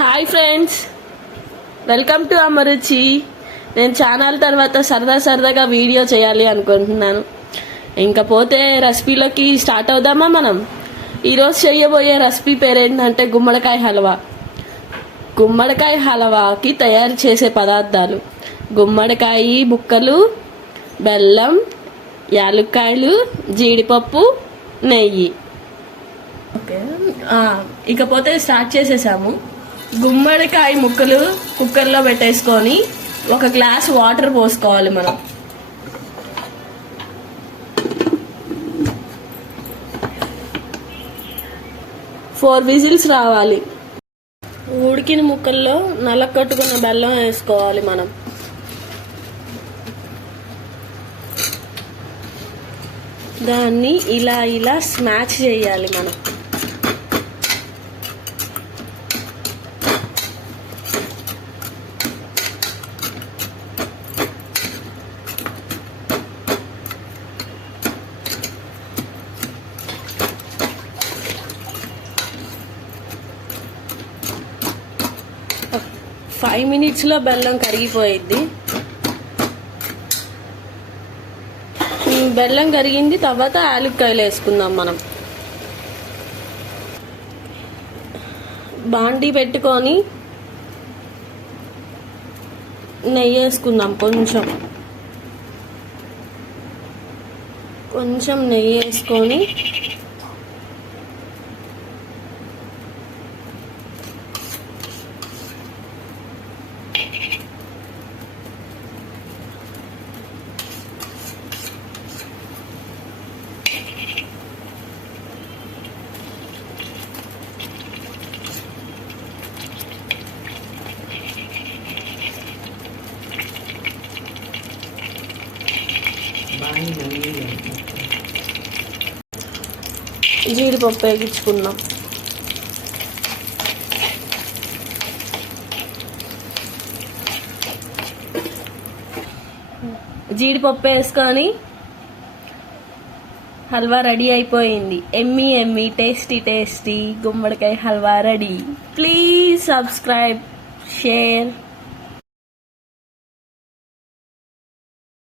Hi friends, welcome to Amaruchi. నేను channel తర్వాత సరదాగా వీడియో చేయాలి అనుకుంటున్నాను. ఇంకపోతే రెసిపీలోకి స్టార్ట్ అవుదామా మనం. ఈరోజు చేయబోయే రెసిపీ పేరేంటంటే గుమ్మడికాయ హల్వా. గుమ్మడికాయ హల్వాకి తయారు చేసే పదార్థాలు: గుమ్మడికాయ ముక్కలు, బెల్లం, యాలక్కాయలు, జీడిపప్పు, నెయ్యి. ఓకే, ఇకపోతే స్టార్ట్ చేసేసాము. గుమ్మడికాయ ముక్కలు కుక్కర్లో పెట్టేసుకొని 1 గ్లాస్ వాటర్ పోసుకోవాలి మనం. ఫోర్ విజిల్స్ రావాలి. ఉడికిన ముక్కల్లో నల్లకట్టుకున్న బెల్లం వేసుకోవాలి మనం. దాన్ని ఇలా స్మాష్ చేయాలి మనం. ఫైవ్ మినిట్స్లో బెల్లం కరిగిపోయిద్ది. బెల్లం కరిగింది, తర్వాత యాలక్కాయలు వేసుకుందాం మనం. బాండీ పెట్టుకొని నెయ్యి వేసుకుందాం. కొంచెం నెయ్యి వేసుకొని జీడిపప్పు వేగించుకుందాం. జీడిపప్పు వేసుకొని హల్వా రెడీ అయిపోయింది. ఎమ్మీ టేస్టీ గుమ్మడికాయ halwa ready. Please subscribe, share.